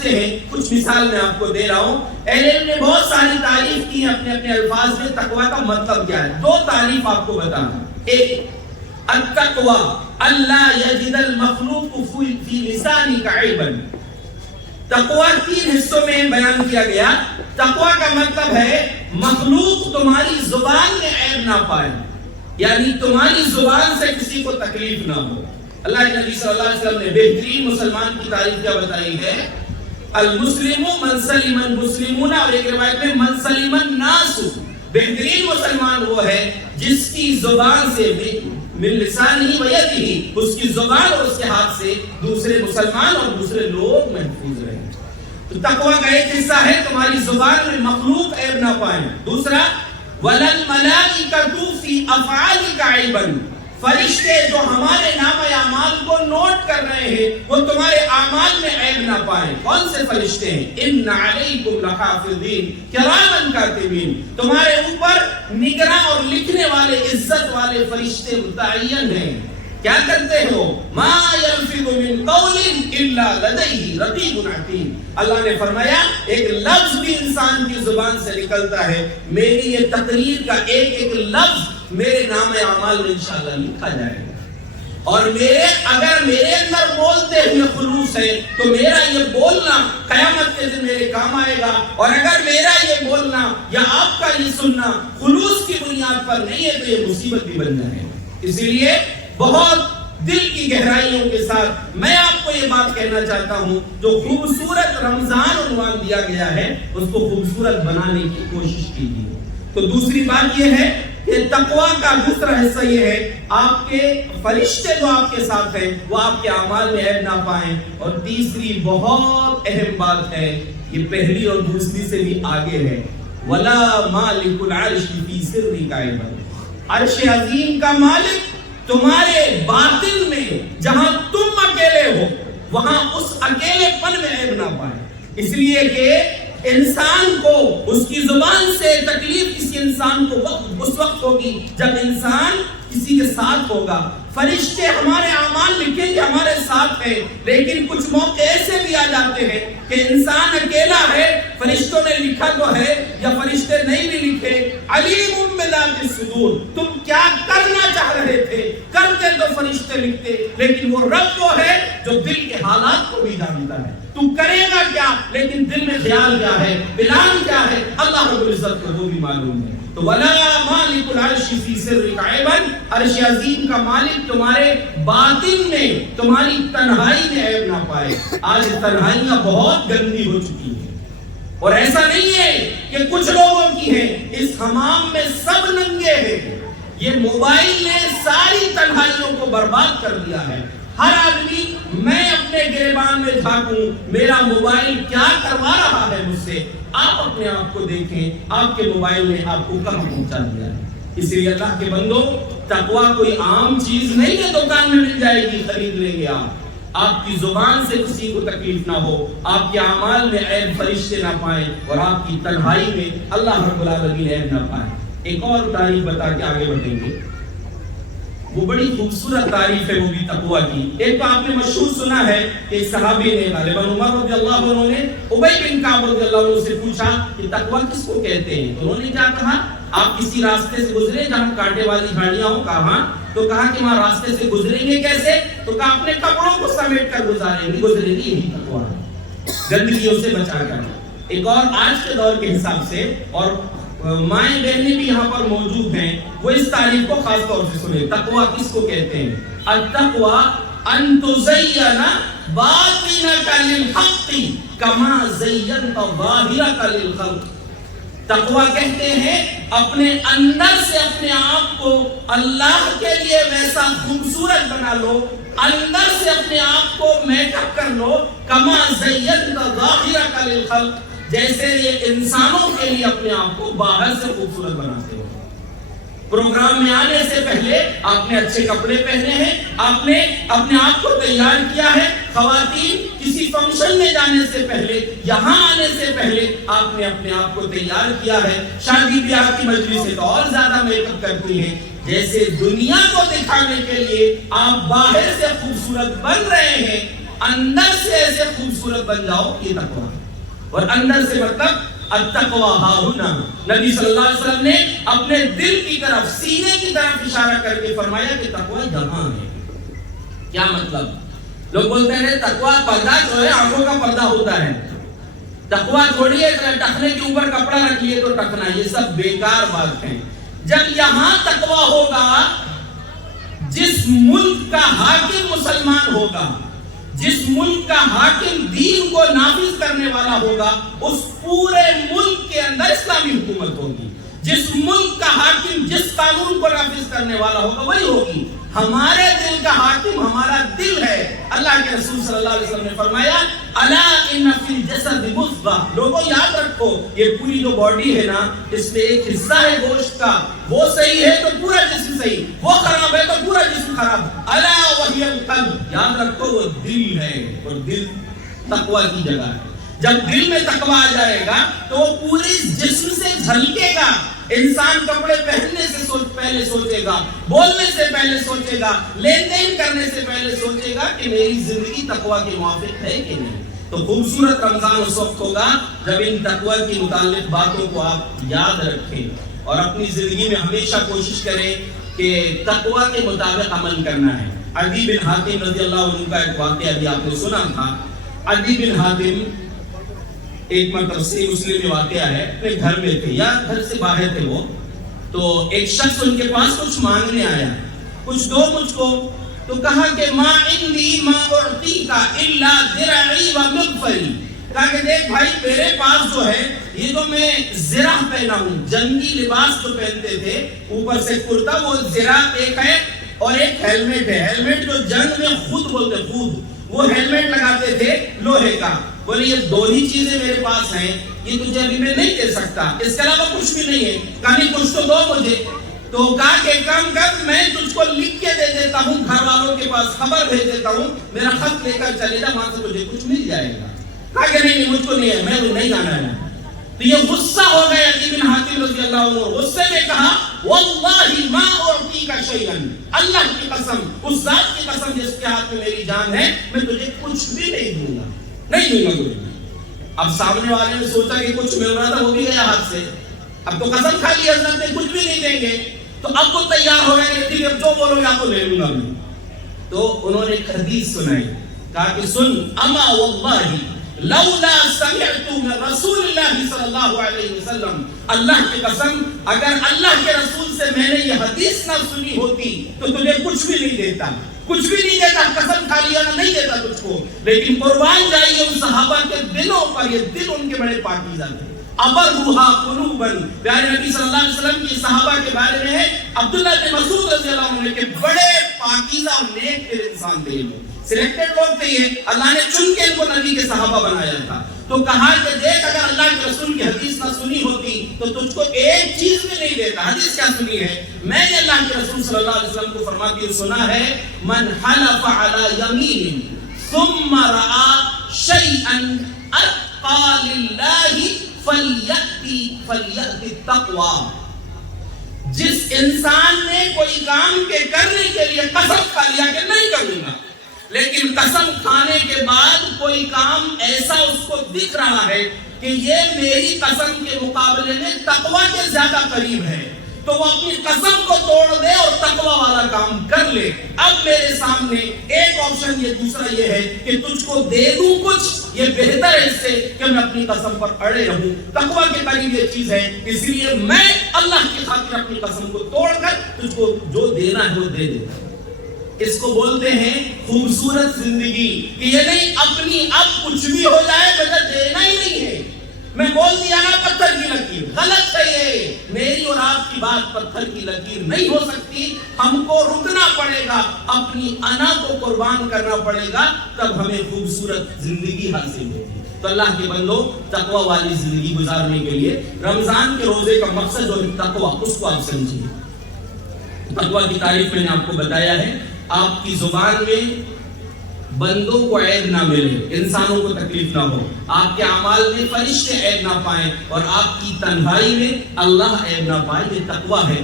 سمجھتے ہیں. کچھ مثال میں آپ کو دے رہا ہوں. اہل علم نے بہت ساری تعریف کی اپنے اپنے الفاظ میں. تقویٰ کا مطلب کیا ہے؟ دو تعریف آپ کو بتانا. ایک التقویٰ اللہ یجد المخلوق فی لسانک عیبا. تقویٰ تین حصوں میں بیان کیا گیا. تقویٰ کا مطلب ہے مخلوق تمہاری زبان میں عیب نہ پائے، یعنی تمہاری زبان سے کسی کو تکلیف نہ ہو. اللہ کے نبی صلی اللہ علیہ وسلم نے بہترین مسلمان کی تعریف کیا بتائی ہے؟ المسلم من سلم المسلمون، اور ایک روایت میں من سلم الناس. بہترین مسلمان وہ ہے جس کی زبان سے من لسانہ و یدہ، اس کی زبان اور اس کے ہاتھ سے دوسرے مسلمان اور دوسرے لوگ محفوظ رہیں. تو تقویٰ کا ایک حصہ ہے تمہاری زبان میں مخلوق عیب نہ پائیں. دوسرا وَلَلْ مَلَائِكَةُ فِي أَفْعَالِكَ عَيْبًا، فرشتے جو ہمارے نام اعمال کو نوٹ کر رہے ہیں وہ تمہارے اعمال میں عیب نہ پائیں. کون سے فرشتے ہیں؟ ان علیکم لحافظین کراما کاتبین، تمہارے اوپر نگراں اور لکھنے والے عزت والے فرشتے متعین ہیں. کیا کرتے ہو؟ ما یلفظ من قول الا لدیہ رقیب عتید. اللہ نے فرمایا ایک لفظ بھی انسان کی زبان سے نکلتا ہے، میری یہ تقریر کا ایک ایک لفظ میرے نام اعمال میں انشاءاللہ لکھا جائے گا. اور اگر میرے اندر بولتے ہوئے خلوص ہے تو میرا یہ بولنا قیامت کے دن میرے کام آئے گا. اور اگر میرا یہ بولنا یا آپ کا یہ سننا خلوص کی بنیاد پر نہیں ہے تو یہ مصیبت بھی بن جائے گا. اس لیے بہت دل کی گہرائیوں کے ساتھ میں آپ کو یہ بات کہنا چاہتا ہوں، جو خوبصورت رمضان عنوان دیا گیا ہے اس کو خوبصورت بنانے کی کوشش کیجیے. تو دوسری بات یہ ہے کہ تقویٰ کا دوسرا حصہ یہ ہے آپ کے فرشتے جو آپ کے ساتھ ہیں وہ آپ کے اعمال میں عیب نہ پائیں. اور تیسری بہت اہم بات ہے، یہ پہلی اور دوسری سے بھی آگے ہے، وَلَا مَالِكُ الْعَرْشِ فِي سِرِّكَ عَيْبًا. عرش عظیم کا مالک تمہارے باطن میں جہاں تم اکیلے ہو وہاں اس اکیلے پن میں عیب نہ پائے. اس لیے کہ انسان کو اس کی زبان سے تکلیف کسی انسان کو اس وقت ہوگی جب انسان کسی کے ساتھ ہوگا. فرشتے ہمارے اعمال لکھیں گے ہمارے ساتھ ہیں، لیکن کچھ موقع ایسے بھی آ جاتے ہیں کہ انسان اکیلا ہے، فرشتوں نے لکھا تو ہے یا فرشتے نہیں بھی لکھے. علیم بذات الصدور، تم کیا کرنا چاہ رہے تھے کرتے تو فرشتے لکھتے، لیکن وہ رب وہ ہے جو دل کے حالات کو بھی جانتا ہے. تو کرے گا کیا لیکن دل میں خیال کیا ہے، پلان کیا ہے، اللہ رب العزت کو وہ بھی معلوم ہے. تو وَلَا مَالِكُ الْعَرْشِ فِي سِرِّكَ عَيْبًا، عرش عظیم کا مالک تمہارے باطن میں تمہاری تنہائی میں عیب نہ پائے. آج تنہائیاں بہت گندی ہو چکی ہیں، اور ایسا نہیں ہے کہ کچھ لوگوں کی ہیں، اس حمام میں سب ننگے ہیں. یہ موبائل نے ساری تنہائیوں کو برباد کر دیا ہے. ہر آدمی میں اپنے گریبان میں جھانکوں میرا موبائل کیا کروا رہا ہے مجھ سے. آپ اپنے آپ کو دیکھیں آپ کے موبائل نے آپ کو کہاں پہنچا دیا ہے. اس لیے اللہ کے بندو تقویٰ کوئی عام چیز نہیں ہے دکان میں مل جائے گی خرید لیں گے آپ. آپ کی زبان سے کسی کو تکلیف نہ ہو، آپ کے اعمال میں عیب فرشتے نہ پائیں، اور آپ کی تنہائی میں اللہ رب العالمین عیب نہ پائیں. ایک اور تعریف بتا کے آگے بڑھیں گے. وہ بڑی خوبصورت تعریف ہے وہ بھی تقویٰ کی. ایک تو آپ نے مشہور سنا ہے کہ صحابی نے غالباً عمر رضی اللہ عنہ نے ابی بن کعب رضی اللہ عنہ سے پوچھا کہ تقویٰ کس کو کہتے ہیں. تو انہوں نے کیا کہا؟ آپ کسی راستے سے گزرے جہاں کانٹے والی جھاڑیاں ہوں. کہاں؟ تو کہا کہ وہاں راستے سے گزریں گے کیسے؟ تو کہا اپنے کپڑوں کو سمیٹ کر گزریں گے. یہی تقویٰ ہے، گندگیوں سے بچا کر. ایک اور آج کے دور کے حساب سے، اور مائیں بہنیں بھی یہاں پر موجود ہیں، وہ اس تعریف کو خاص طور سے سنیں. تقویٰ کس کو کہتے ہیں؟ التقویٰ ان تزین باطنک للحق کما زینت ظاہرک للخلق. تقویٰ کہتے ہیں اپنے اندر سے اپنے آپ کو اللہ کے لیے ویسا خوبصورت بنا لو، اندر سے اپنے آپ کو میک اپ کر لو. کما زینت ظاہرک للخلق، جیسے یہ انسانوں کے لیے اپنے آپ کو باہر سے خوبصورت بناتے ہو. پروگرام میں آنے سے پہلے آپ نے اچھے کپڑے پہنے ہیں، آپ نے اپنے آپ کو تیار کیا ہے. خواتین کسی فنکشن میں جانے سے پہلے، یہاں آنے سے پہلے آپ نے اپنے آپ کو تیار کیا ہے. شادی بیاہ کی مجلس سے تو اور زیادہ میک اپ کرتی ہیں. جیسے دنیا کو دکھانے کے لیے آپ باہر سے خوبصورت بن رہے ہیں، اندر سے ایسے خوبصورت بن جاؤ، یہ تقویٰ ہے۔ اور اندر سے مطلب التقویٰ ہاہنا، نبی صلی اللہ علیہ وسلم نے اپنے دل کی طرف، سینے کی طرف اشارہ کر کے فرمایا کہ تقویٰ یہاں ہے۔ کیا مطلب؟ لوگ بولتے ہیں تقویٰ پردہ جو ہے آنکھوں کا پردہ ہوتا ہے، تقویٰ تھوڑی ہے ٹخنے کے اوپر کپڑا رکھ لیے تو ٹکنا، یہ سب بیکار بات ہے۔ جب یہاں تقویٰ ہوگا، جس ملک کا حاکم مسلمان ہوگا، جس ملک کا حاکم دین کو نافذ کرنے والا ہوگا، اس پورے ملک کے اندر اسلامی حکومت ہوگی۔ جس ملک کا حاکم جس قانون کو نافذ کرنے والا ہوگا وہی ہوگی۔ ہمارے دل کا حاکم ہمارا دل ہے۔ اللہ کے رسول صلی اللہ علیہ وسلم نے فرمایا الا ان فی الجسد مضغہ، لوگوں یاد رکھو یہ پوری جو باڈی ہے نا، اس میں ایک حصہ ہے گوشت کا، وہ صحیح ہے تو پورا جسم صحیح، وہ خراب ہے تو پورا جسم خراب۔ الا وہی القلب، یاد رکھو وہ دل ہے، اور دل تقویٰ کی جگہ ہے۔ جب دل میں تقویٰ آ جائے گا تو وہ پورے جسم سے جھلکے گا۔ انسان کپڑے پہننے سے پہلے سوچے گا، بولنے سے پہلے سوچے گا، لین دین کرنے سے پہلے سوچے گا کہ میری زندگی تقویٰ کے موافق ہے کہ نہیں۔ تو خوبصورت رمضان اس وقت ہوگا جب ان تقویٰ کی متعلق باتوں کو آپ یاد رکھیں اور اپنی زندگی میں ہمیشہ کوشش کریں کہ تقویٰ کے مطابق عمل کرنا ہے۔ عدی بن حاتم رضی اللہ عنہ کا ایک واقعہ ابھی آپ نے سنا تھا۔ عدی بن حاتم ایک مرتبہ صحیح مسلم میں واقعہ ہے، اپنے گھر میں تھے یا گھر سے باہر تھے وہ، تو ایک شخص ان کے پاس کچھ مانگنے آیا، کچھ دو مجھ کو، تو کہا کہ ما عندی ما اعطیک الا درعی و مغفری، کہا کہ دیکھ بھائی میرے پاس جو ہے یہ تو میں زرہ پہنا ہوں، جنگی لباس جو پہنتے تھے اوپر سے کرتا، وہ زرہ ایک ہے اور ایک ہیلمٹ ہے۔ ہیلمٹ جو جنگ میں خود بولتے، خود وہ ہیلمٹ لگاتے تھے لوہے کا، بولے یہ دو ہی چیزیں میرے پاس ہیں، یہ تجھے ابھی میں نہیں دے سکتا، اس کے علاوہ کچھ بھی نہیں ہے، کہیں کچھ تو دو مجھے۔ تو کہا کہ کام کر، میں تجھ کو لکھ کے دے دیتا ہوں، گھر والوں کے پاس خبر بھیج دیتا ہوں، میرا خط لے کر چلے جا، وہاں سے تجھے کچھ مل جائے گا۔ کہا کہ نہیں مجھ کو نہیں ہے، میں نہیں جانا ہے۔ تو یہ غصہ ہو گیا عدی بن حاتم رضی اللہ عنہ، غصے میں کہا واللہ ما اعطیک شیئا، اللہ کی قسم، اس ذات کی قسم جس کے ہاتھ میں میری جان ہے، میں تجھے کچھ بھی نہیں دوں گا، نہیں دوں گا تجھے۔ اب سامنے والے نے سوچا کہ کچھ مل رہا تھا وہ بھی گیا ہاتھ سے، اب تو قسم کھا لی حضرت نے کچھ بھی نہیں دیں گے، تو اب وہ تیار ہو گئے کہ ٹھیک ہے جو بولو یا تو لے لوں گا میں۔ تو انہوں نے ایک حدیث سنائی، کہا کہ سن اما واللہ لولا سمعت من رسول اللہ صلی اللہ علیہ وسلم، اللہ کی قسم اگر اللہ کے رسول سے میں نے یہ حدیث نہ سنی ہوتی تو تجھے کچھ بھی نہیں دیتا، کچھ بھی نہیں دیتا، قسم کھا لیا نہ نہیں دیتا تجھ کو۔ لیکن قربان جائیے ان صحابہ کے دلوں پر، یہ دل ان کے بڑے پاکیزہ تھے۔ ابرھا قلوبا، پیارے نبی صلی اللہ علیہ وسلم کی صحابہ کے بارے میں ہے عبداللہ بن مسعود رضی اللہ عنہ کے بڑے پاکیزہ اور نیک دل انسان تھے، سلیکٹڈ لوگ تھے یہ، اللہ نے چن کے ان کو نبی کے صحابہ بنایا تھا۔ تو کہا کہ دیکھ اگر اللہ کے رسول کی حدیث نہ سنی ہوتی تو تجھ کو ایک چیز بھی نہیں دیتا۔ حدیث کیا سنی ہے؟ میں نے اللہ کے رسول صلی اللہ علیہ وسلم کو فرماتے ہوئے سنا ہے من حلف علی یمین ثم رأى شیئا اتقى للہ فلیأتی التقوی، جس انسان نے کوئی کام کے کرنے کے لیے قسم کھا لیا کہ نہیں کروں گا، لیکن قسم کھانے کے بعد کوئی کام ایسا اس کو دکھ رہا ہے کہ یہ میری قسم کے مقابلے میں تقویٰ کے زیادہ قریب ہے، تو وہ اپنی قسم کو توڑ دے اور تقویٰ والا کام کر لے۔ اب میرے سامنے ایک آپشن یہ، دوسرا یہ ہے کہ تجھ کو دے دوں کچھ، یہ بہتر ہے اس سے کہ میں اپنی قسم پر اڑے رہوں۔ تقویٰ کے قریب یہ چیز ہے، اس لیے میں اللہ کی خاطر اپنی قسم کو توڑ کر تجھ کو جو دینا ہے وہ دے دیتا ہوں۔ اس کو بولتے ہیں خوبصورت زندگی، کہ یہ نہیں اپنی اب کچھ بھی ہو جائے مگر دینا ہی نہیں ہے۔ میں بول دیا نا پتھر کی لکیر، غلط ہے یہ، میری اور آپ کی بات پتھر کی لکیر نہیں ہو سکتی، ہم کو رکنا پڑے گا، اپنی انا کو قربان کرنا پڑے گا، تب ہمیں خوبصورت زندگی حاصل ہوگی۔ تو اللہ کے بندو، تقوی والی زندگی گزارنے کے لیے رمضان کے روزے کا مقصد جو ہے تقوی، اس کو آپ سمجھیے۔ تقوی کی تعریف میں نے آپ کو بتایا ہے، آپ کی زبان میں بندوں کو عیب نہ ملے، انسانوں کو تکلیف نہ ہو، آپ کے اعمال میں فرشتے عیب نہ پائیں، اور آپ کی تنہائی میں اللہ عیب نہ پائے، یہ تقوی ہے۔